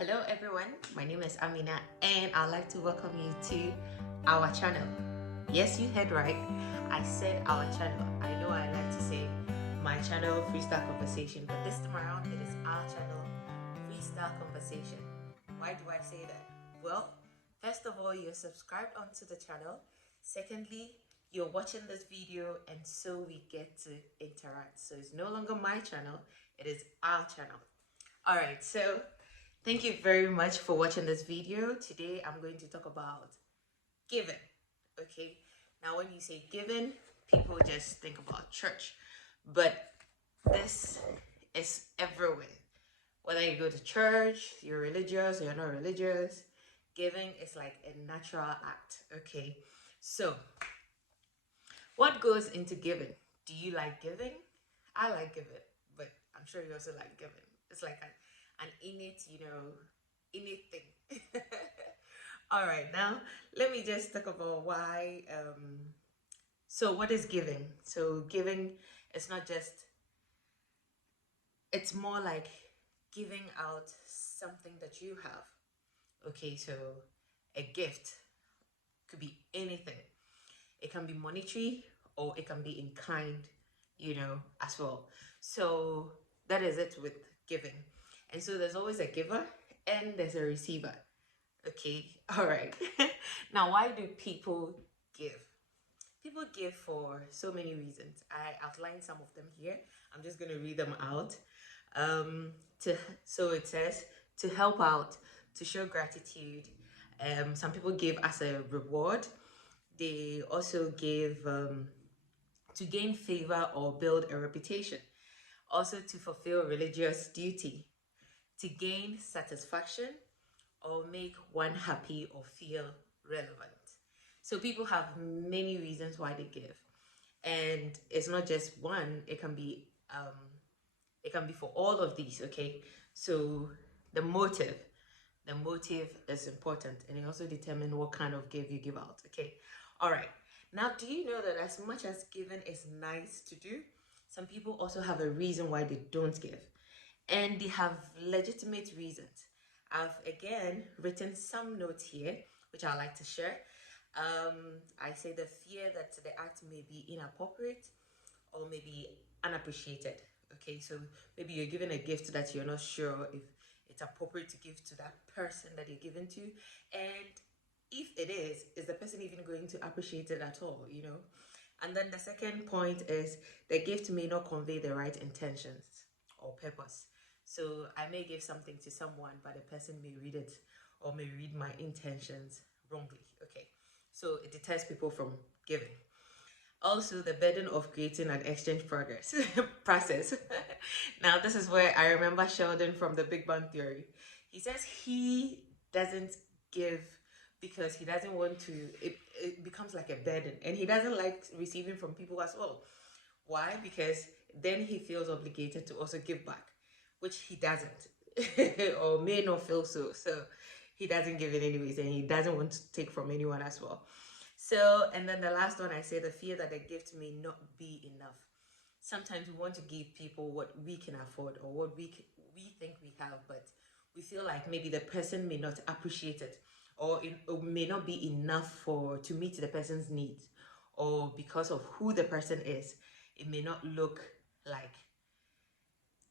Hello everyone, my name is Amina and I'd like to welcome you to our channel. Yes, you heard right. I said our channel. I know I like to say my channel Freestyle Conversation, but this time around it is our channel Freestyle Conversation. Why do I say that? Well, first of all, you're subscribed onto the channel. Secondly, you're watching this video and so we get to interact. So it's no longer my channel, it is our channel. Alright, so thank you very much for watching this video. Today I'm going to talk about giving. Okay, now when you say giving, people just think about church, but this is everywhere. Whether you go to church, you're religious or you're not religious, giving is like a natural act. Okay, so what goes into giving? Do you like giving? I like giving, but I'm sure you also like giving. It's like an innate, innate thing. All right, now let me just talk about why. So, what is giving? So, giving is not just, it's more like giving out something that you have. Okay, so a gift could be anything. It can be monetary or it can be in kind, as well. So that is it with giving. And so there's always a giver and there's a receiver. Okay, all right. Now, why do people give? People give for so many reasons. I outlined some of them here. I'm just going to read them out. So it says to help out, to show gratitude. Some people give as a reward. They also give to gain favor or build a reputation. Also to fulfill religious duty, to gain satisfaction or make one happy or feel relevant. So people have many reasons why they give. And it's not just one, it can be for all of these, okay? So the motive is important and it also determines what kind of gift you give out, okay? All right. Now, do you know that as much as giving is nice to do, some people also have a reason why they don't give, and they have legitimate reasons. I've again written some notes here, which I like to share. I say the fear that the act may be inappropriate or maybe unappreciated. Okay, so maybe you're giving a gift that you're not sure if it's appropriate to give to that person that you're giving to, and if it is the person even going to appreciate it at all, And then the second point is the gift may not convey the right intentions or purpose. So I may give something to someone, but the person may read it or may read my intentions wrongly. Okay, so it deters people from giving. Also, the burden of creating an exchange progress process. Now, this is where I remember Sheldon from the Big Bang Theory. He says he doesn't give because he doesn't want to, it becomes like a burden, and he doesn't like receiving from people as well. Why? Because then he feels obligated to also give back, which he doesn't or may not feel so. So he doesn't give it anyways, and he doesn't want to take from anyone as well. So, and then the last one, I say the fear that the gift may not be enough. Sometimes we want to give people what we can afford or what we think we have, but we feel like maybe the person may not appreciate it, or it may not be enough to meet the person's needs, or because of who the person is, it may not look like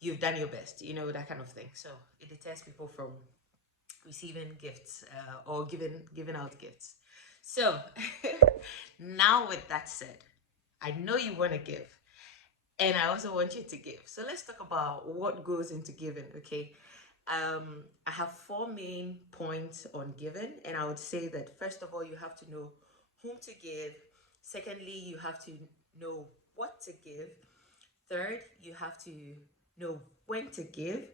you've done your best, that kind of thing. So it deters people from receiving gifts or giving out gifts. So now with that said, I know you want to give and I also want you to give. So let's talk about what goes into giving, okay? I have 4 main points on giving, and I would say that first of all, you have to know whom to give. Secondly, you have to know what to give. Third, you have to know when to give.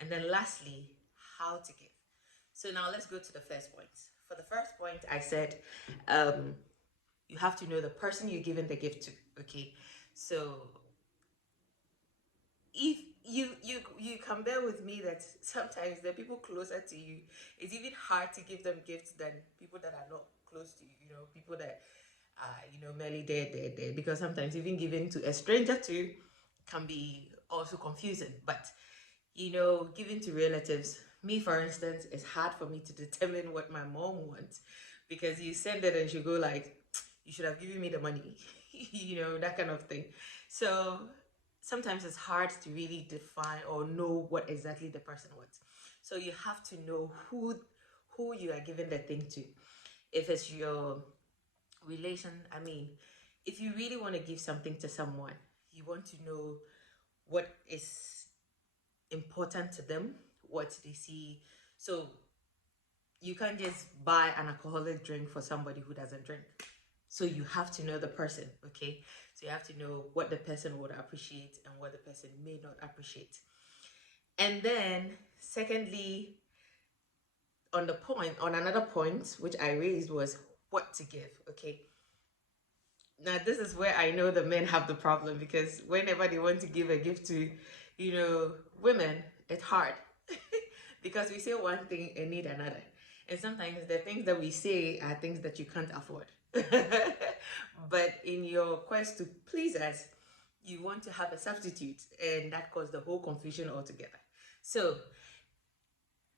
And then lastly, how to give. So now let's go to the first point. For the first point, I said you have to know the person you're giving the gift to. Okay, so if you can bear with me that sometimes the people closer to you, it's even hard to give them gifts than people that are not close to you. People that are merely there, because sometimes even giving to a stranger too can be also confusing. But giving to relatives Me, for instance, it's hard for me to determine what my mom wants because you send it and she go like, you should have given me the money, that kind of thing. So sometimes it's hard to really define or know what exactly the person wants. So you have to know who you are giving the thing to. If it's your relation, I mean, if you really want to give something to someone, you want to know what is important to them, what they see. So you can't just buy an alcoholic drink for somebody who doesn't drink. So you have to know the person, okay? So you have to know what the person would appreciate and what the person may not appreciate. And then, secondly, on another point, which I raised was what to give, okay? Now, this is where I know the men have the problem because whenever they want to give a gift to, women, it's hard because we say one thing and need another. And sometimes the things that we say are things that you can't afford. But in your quest to please us, you want to have a substitute, and that causes the whole confusion altogether. So,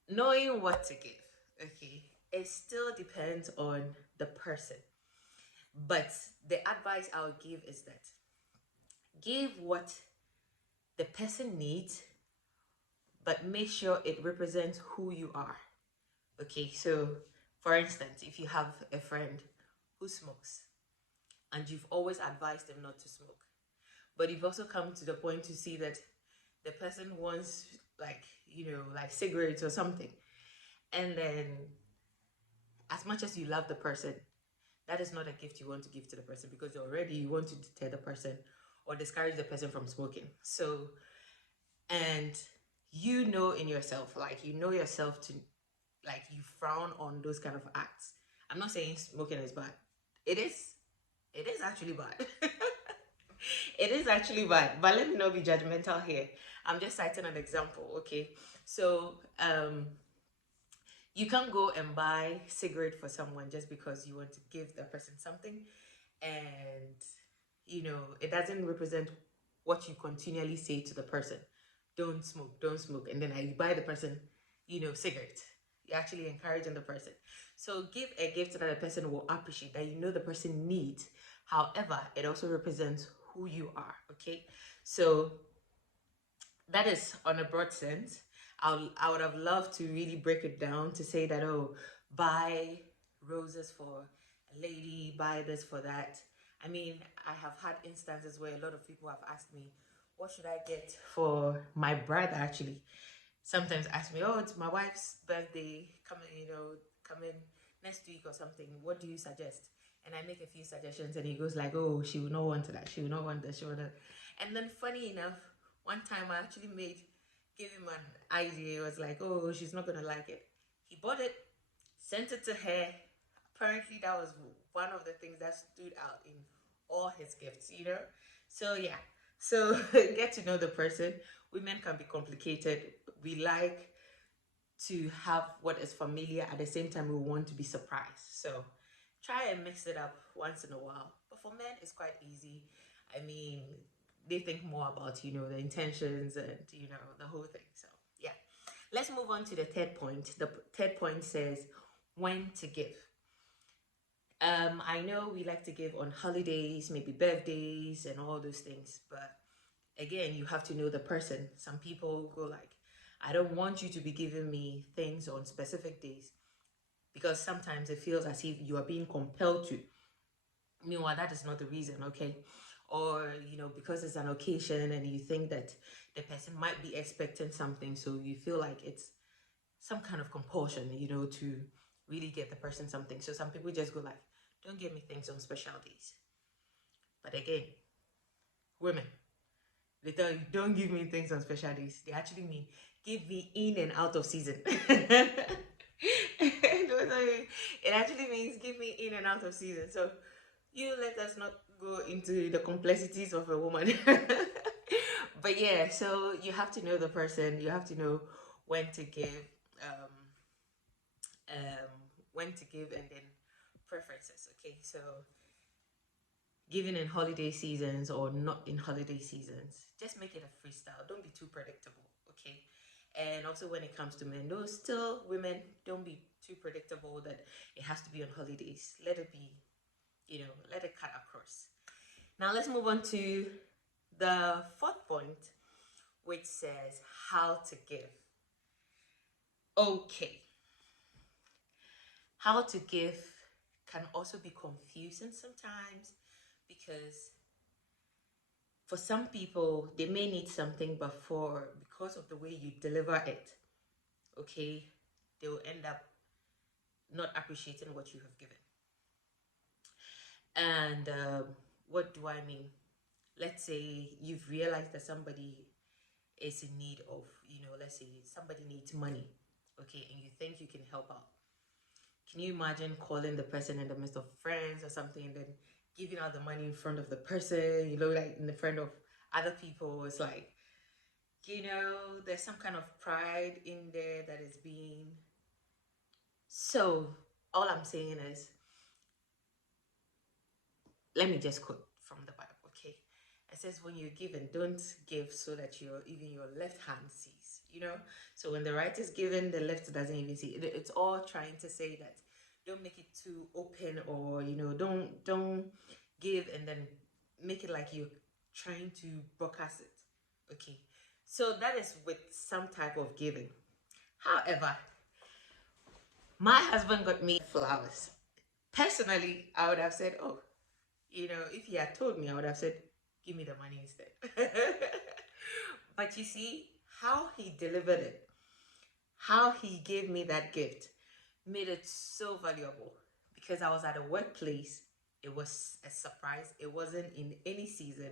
knowing what to give, okay, it still depends on the person. But the advice I'll give is that give what the person needs, but make sure it represents who you are. Okay, so for instance, if you have a friend who smokes and you've always advised them not to smoke, but you've also come to the point to see that the person wants like cigarettes or something, and then as much as you love the person, that is not a gift you want to give to the person because already you want to deter the person or discourage the person from smoking. So, and in yourself, like yourself to, like, you frown on those kind of acts. I'm not saying smoking is bad. It is. It is actually bad. It is actually bad, but let me not be judgmental here. I'm just citing an example, okay? So, you can't go and buy cigarette for someone just because you want to give that person something, and it doesn't represent what you continually say to the person. Don't smoke, and then I buy the person cigarette. You're actually encouraging the person. So give a gift that the person will appreciate, that the person needs. However, it also represents who you are. Okay, so that is on a broad sense. I would have loved to really break it down to say that, oh, buy roses for a lady, buy this for that. I mean, I have had instances where a lot of people have asked me, what should I get for my brother actually? Sometimes ask me, oh, it's my wife's birthday, come in next week or something. What do you suggest? And I make a few suggestions, and he goes like, oh, she will not want that, she will not want this, she will not. And then funny enough, one time I actually gave him an idea. It was like, oh, she's not gonna like it. He bought it, sent it to her. Apparently, that was one of the things that stood out in all his gifts. So yeah, so get to know the person. Women can be complicated. We like to have what is familiar, at the same time we want to be surprised. So try and mix it up once in a while. But for men, it's quite easy. I mean, they think more about the intentions and the whole thing. So yeah, let's move on to the third point. The third point says when to give. I know we like to give on holidays, maybe birthdays and all those things, but again, you have to know the person. Some people go like, I don't want you to be giving me things on specific days, because sometimes it feels as if you are being compelled to. Meanwhile, that is not the reason, okay? Or, because it's an occasion and you think that the person might be expecting something, so you feel like it's some kind of compulsion, to really get the person something. So some people just go like, don't give me things on special days. But again, women, they tell you, don't give me things on special days. They actually mean, give me in and out of season. It actually means give me in and out of season. So let us not go into the complexities of a woman. But yeah, so you have to know the person. You have to know when to give, um, when to give, and then preferences. Okay, so giving in holiday seasons or not in holiday seasons, just make it a freestyle. Don't be too predictable. Okay, And also when it comes to men, though still women, don't be too predictable that it has to be on holidays. Let it be, let it cut across. Now let's move on to the fourth point, which says how to give. Okay, how to give can also be confusing sometimes, because for some people they may need something, but because of the way you deliver it, okay, they will end up not appreciating what you have given. And what do I mean? Let's say you've realized that somebody is in need of, let's say somebody needs money, okay, and you think you can help out. Can you imagine calling the person in the midst of friends or something, and then giving out the money in front of the person, like in the front of other people? It's like, there's some kind of pride in there that is being. So, all I'm saying is, let me just quote from the Bible, okay? It says, when you're giving, don't give so that even your left hand sees, So when the right is given, the left doesn't even see. It's all trying to say that don't make it too open, or don't give and then make it like you're trying to broadcast it. Okay. So that is with some type of giving. However, my husband got me flowers. Personally, I would have said, oh, if he had told me, I would have said, give me the money instead. But you see, how he delivered it, how he gave me that gift, made it so valuable, because I was at a workplace. It was a surprise. It wasn't in any season,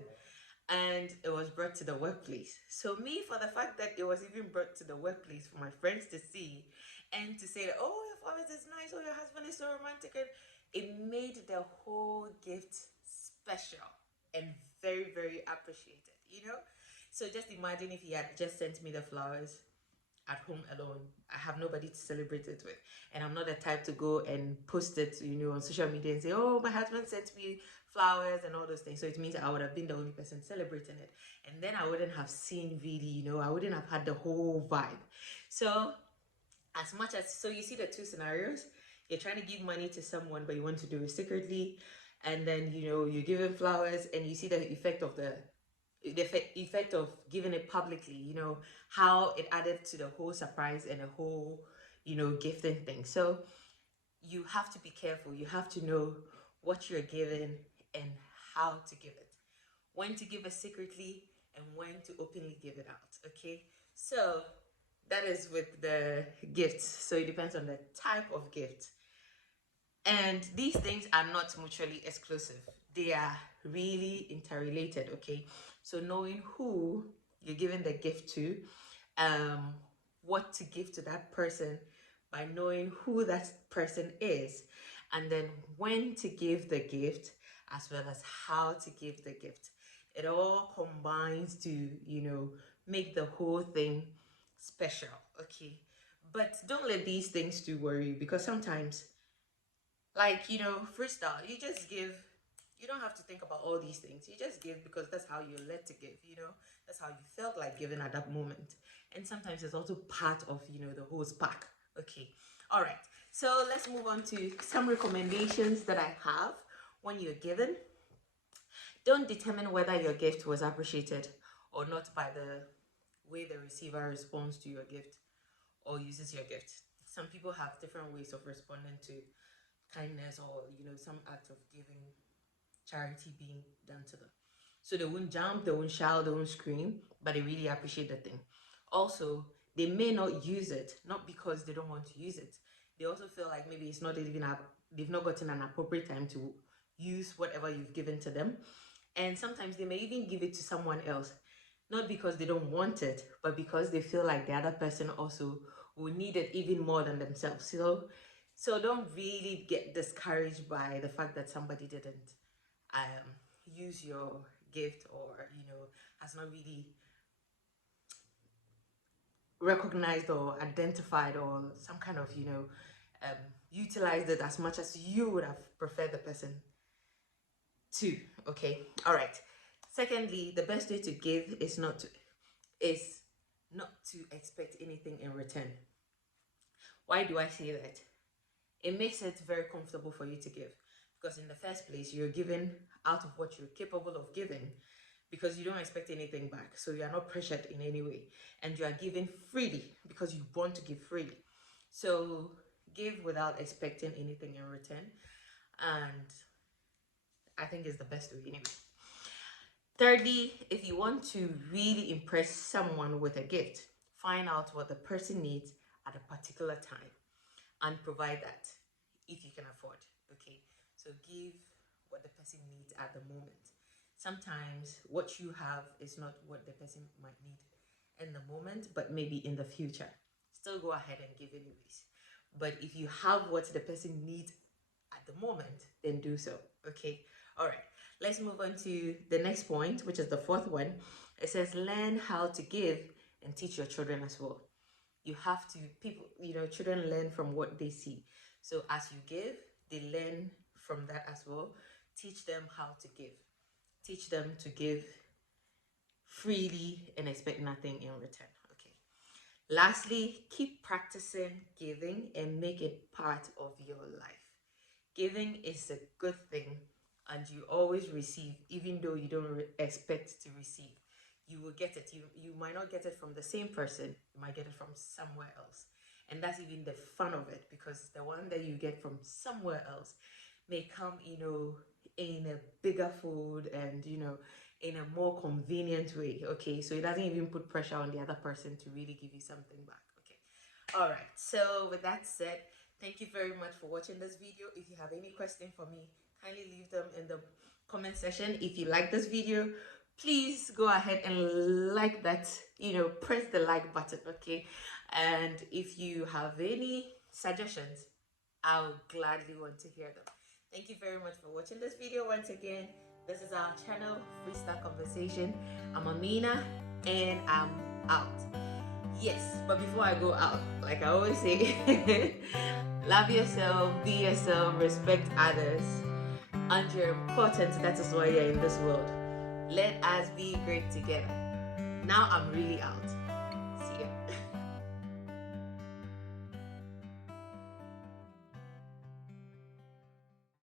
and it was brought to the workplace. So me, for the fact that it was even brought to the workplace for my friends to see and to say that, oh, your flowers is nice, oh, your husband is so romantic, and it made the whole gift special and very, very appreciated, So just imagine if he had just sent me the flowers at home alone. I have nobody to celebrate it with, and I'm not the type to go and post it, on social media and say, oh, my husband sent me flowers and all those things. So it means I would have been the only person celebrating it, and then I wouldn't have seen really, I wouldn't have had the whole vibe. So you see the two scenarios. You're trying to give money to someone, but you want to do it secretly, and then you're giving flowers, and you see the effect of giving it publicly, how it added to the whole surprise and the whole, gifting thing. So you have to be careful. You have to know what you're giving and how to give it, when to give it secretly and when to openly give it out. Okay. So that is with the gifts. So it depends on the type of gift. And these things are not mutually exclusive. They are really interrelated, okay? So knowing who you're giving the gift to, what to give to that person, by knowing who that person is, and then when to give the gift, as well as how to give the gift. It all combines to, make the whole thing special, okay? But don't let these things to worry you, because sometimes, like, freestyle, you just give. You don't have to think about all these things. You just give because that's how you're led to give, that's how you felt like giving at that moment. And sometimes it's also part of, the whole spark. Okay. All right. So let's move on to some recommendations that I have when you're given. Don't determine whether your gift was appreciated or not by the way the receiver responds to your gift or uses your gift. Some people have different ways of responding to kindness, or some act of giving, charity being done to them. So they won't jump, they won't shout, they won't scream, but they really appreciate the thing. Also, they may not use it, not because they don't want to use it. They also feel like maybe it's not even they've not gotten an appropriate time to use whatever you've given to them. And sometimes they may even give it to someone else, not because they don't want it, but because they feel like the other person also will need it even more than themselves. So don't really get discouraged by the fact that somebody didn't use your gift, or has not really recognized or identified, or some kind of utilized it as much as you would have preferred the person to. Okay. All right. Secondly, the best way to give is not to expect anything in return. Why do I say that? It makes it very comfortable for you to give, because in the first place, you're giving out of what you're capable of giving, because you don't expect anything back. So you are not pressured in any way, and you are giving freely because you want to give freely. So give without expecting anything in return, and I think it's the best way anyway. Thirdly, if you want to really impress someone with a gift, find out what the person needs at a particular time and provide that if you can afford. Okay, so give what the person needs at the moment. Sometimes what you have is not what the person might need in the moment, but maybe in the future. Still go ahead and give anyways. But if you have what the person needs at the moment, then do so. Okay, all right. Let's move on to the next point, which is the fourth one. It says, learn how to give and teach your children as well. You have to, children learn from what they see. So as you give, they learn from that as well. Teach them how to give. Teach them to give freely and expect nothing in return. Okay. Lastly, keep practicing giving and make it part of your life. Giving is a good thing, and you always receive, even though you don't expect to receive. You will get it. You might not get it from the same person, you might get it from somewhere else. And that's even the fun of it, because the one that you get from somewhere else may come, in a bigger food and, in a more convenient way. Okay, so it doesn't even put pressure on the other person to really give you something back. Okay, all right. So with that said, thank you very much for watching this video. If you have any question for me, kindly leave them in the comment section. If you like this video, please go ahead and like that, press the like button. Okay, and if you have any suggestions, I'll gladly want to hear them. Thank you very much for watching this video once again. This is our channel, Freestyle Conversation. I'm Amina, and I'm out. Yes, but before I go out, like I always say, love yourself, be yourself, respect others, and you're important. That is why you're in this world. Let us be great together. Now I'm really out.